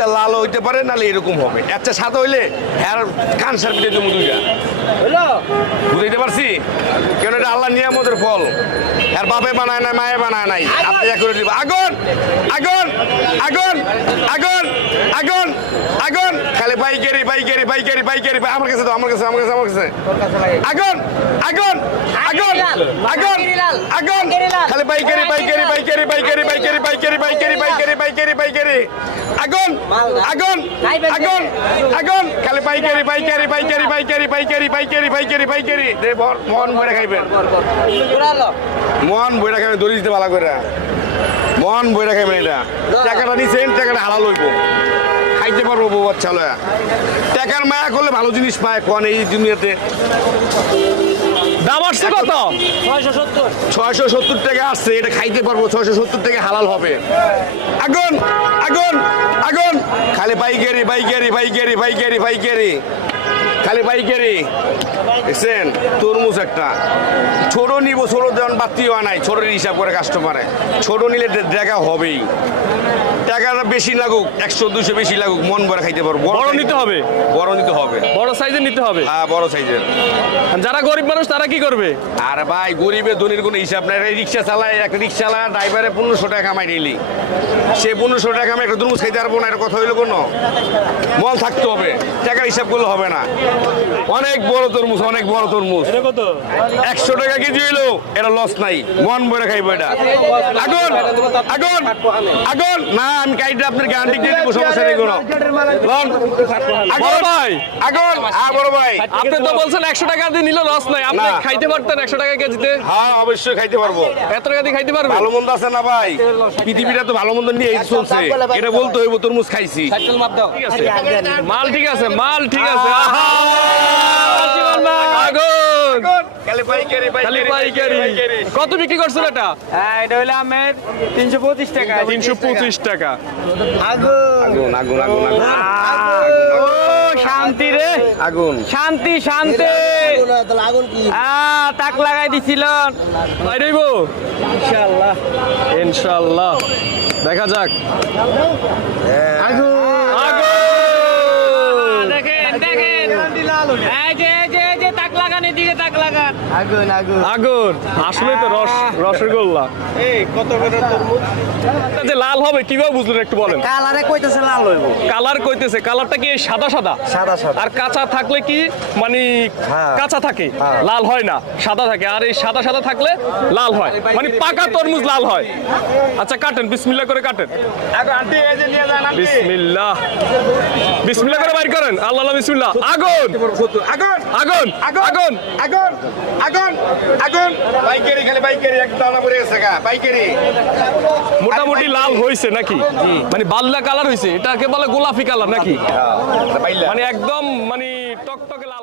আচ্ছা লাল হইতে পারে নাহলে এরকম হবে। একটা সাদা হইলে আর কানসার পিঠে জমু দুইটা। বুঝাইতে পারছি? কেন এটা আল্লাহ নিয়ামতের ফল। আর বাপে বানায় না মায়ে বানায় নাই। আপনি এক করে দিব আগুন! আগুন! আগুন! আগুন! আগুন! আগুন! বাইকেরি বাইকেরি বাইকেরি বাইকেরি আমার কাছে তো আমার কাছে আমার কাছে আমার কাছে আগুন আগুন আগুন আগুন আগুন খালি বাইকেরি বাইকেরি বাইকেরি বাইকেরি বাইকেরি বাইকেরি বাইকেরি বাইকেরি বাইকেরি বাইকেরি আগুন আগুন আগুন আগুন খালি বাইকেরি বাইকেরি বাইকেরি বাইকেরি বাইকেরি বাইকেরি বাইকেরি বাইকেরি দে মন বইরা খাইবেন মন বইরা খাইবেন দড়ি দিতে ভালো করে মন বইরা খাইবেন এটা টাকাটা নিছেন টাকাটা হালাল হইব খাইতে পারব বউ বাচ্চা লয়া। টাকার মায়া করলে ভালো জিনিস পায় কোন এই দুনিয়াতে। দাম আসছে কত? ছয়শো সত্তর। টাকা আসছে এটা খাইতে পারব ছয়শো সত্তর টাকা হালাল হবে। আগুন আগুন আগুন। খালি বাইকারি বাইকারি বাইকারি বাইকারি বাইকেরি খালি বাইকেরি দেখছেন? তরমুজ একটা। ছোট নিব ছোট যেমন বাতি হওয়া নাই ছোট হিসাব করে কাস্টমারে ছোট নিলে দেখা হবেই। টাকাটা বেশি লাগুক একশো দুশো বেশি লাগুক মন ভরে খাইতে পারব। বড় নিতে হবে? বড় নিতে হবে। বড় সাইজের নিতে হবে? হ্যাঁ বড় সাইজের। যারা গরিব মানুষ তারা কি করবে? আর ভাই গরিবের ধনির কোনো হিসাব নাই। রিক্সা চালায় এক রিক্সা চালা ড্রাইভারে পনেরোশো টাকা কামাই নিলি সে পনেরোশো টাকা কামাই একটা দুর্মুজ খাইতে পারব না এটা কথা হইল কোনো? মল থাকতে হবে। টাকার হিসাব করলে হবে না। অনেক বড় তরমুজ অনেক বড় তরমুজ। একশো টাকা কেজি হইল এটা লস নাই। মন বইরা খাইবো এটা। আগুন আগুন আগুন। না আমি কাইটা আপনার গ্যারান্টি দিয়ে দেবো সমস্যা নেই কোনো। বড় ভাই। আগুন। হ্যাঁ বড় ভাই। আপনি তো বলছেন একশো টাকা দিয়ে নিলে লস নাই। আপনি খাইতে পারতেন একশো টাকা কেজিতে? হ্যাঁ অবশ্যই খাইতে পারব। এত টাকা দিয়ে খাইতে পারবেন? ভালো মন্দ আছে না ভাই? পৃথিবীটা তো ভালো মন্দ নিয়ে চলছে। এটা বলতে হইব তরমুজ খাইছি। মাল ঠিক আছে মাল ঠিক আছে। আগুন! কত বিক্রি করছেন এটা? হ্যাঁ এটা হলো আমের তিনশো পঁচিশ টাকা তিনশো পঁচিশ টাকা। আগুন আগুন আগুন আগুন। শান্তি রে। আগুন। শান্তি শান্তি। আহ, তাক লাগাই দিছিল। বাইরেইব ইনশাল্লাহ দেখা যাক। আগুন দেখেন দেখেন এই যে এই যে এই যে তাক লাগান এদিকে তাক লাগান আগুন আগুন। আগুন। আসলে তো রস রসগোল্লা এই কত করে তরমুজ? যে লাল হবে কীভাবে বুঝলেন একটু বলেন। কালারে কইতেছে লাল হইব। কালার কইতেছে কালারটা কি সাদা সাদা? সাদা সাদা। আর কাঁচা থাকলে কি মানে কাঁচা থাকে? লাল হয় না সাদা থাকে। আর এই সাদা সাদা থাকলে লাল হয়। মানে পাকা তরমুজ লাল হয়। আচ্ছা কাটেন বিসমিল্লাহ করে কাটেন। আন্টি এই যে নিয়ে যান বিসমিল্লাহ। বিসমিল্লাহ করে বাইর করেন। আল্লাহ আল্লাহ বিসমিল্লাহ। আগুন! আগুন! আগুন! আগুন! আগুন! আগুন! আগুন পাইকারি খালি পাইকারি একটা না পড়ে গেছে গা পাইকারি। মোটামুটি লাল হয়েছে নাকি? মানে বাল্লা কালার হয়েছে এটাকে বলে গোলাপি কালার নাকি? মানে একদম মানে টকটকে লাল